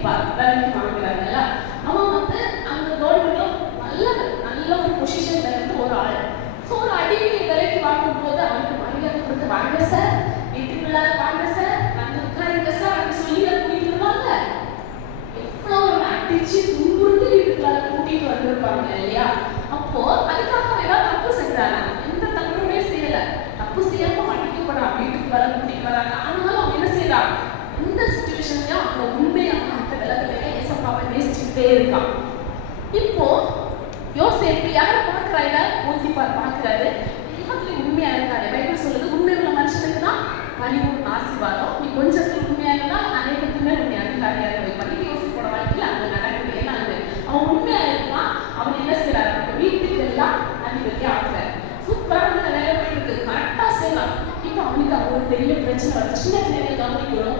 போத்திபார் வேலைக்கு வாங்குறாங்கல்ல, அவன் வந்து அந்த கவர்மெண்ட்ல நல்ல ஒரு பொசிஷன்ல இருந்து ஒரு ஆள். ஸோ ஒரு அடிமையை வேலைக்கு வாங்கும்போது அவனுக்கு மரியாதை கொடுத்து வாங்க சார், வீட்டுக்குள்ளார வாங்க சார், வந்து உட்காருங்க சார் அப்படி சொல்லி கூட்டிட்டு வருவாங்க. எவ்வளோ ஒரு அடிச்சு துன்புறுத்தி வீட்டுக்குள்ளார கூட்டிட்டு வந்திருப்பாங்க இல்லையா? அப்போ அதுக்காக அவன் ஏதாவது தப்பு செஞ்சானா? எந்த தப்புமே செய்யல. தப்பு செய்யாம மன்னிக்கப்படான், வீட்டுக்கு வர கூட்டிட்டு வராங்க. ஆனாலும் அவன் என்ன செய்யறான்? இந்த சிச்சுவேஷன்லயும் அவன் உண்மையாக அந்த விலகலையே ஏசப்பாவை நேசிச்சுக்கிட்டே இருக்கான். இப்போ யோசேப்பு யாரை பார்க்கிறாங்க? போத்திபார் பார்க்கிறாரு. எல்லாத்துலயும் உண்மையா இருக்காரு. பைபிள் சொல்லுது, உண்மை உள்ள மனுஷனுக்கு தான் பரிபூர்ண ஆசீர்வாதம். நீ கொஞ்சத்துல உண்மையா இருந்தா அனைவருக்குமே உண்மை அதிகாரியாக வைப்பாங்க. இது யோசிப்போட வாழ்க்கையில அங்க நடக்குது. ஏன்னா அவன் உண்மையா இருக்கான். அவன் என்ன செய்யறாரு? வீட்டுக்கு எல்லாம் அதிபதி ஆகிறார். சூப்பராக வேலை போயிட்டு இருக்கு, கரெக்டா செய்யலாம். இப்போ அவனுக்கு ஒரு பெரிய பிரச்சனை வருது. சின்ன பிள்ளைங்க கவனிக்கணும்,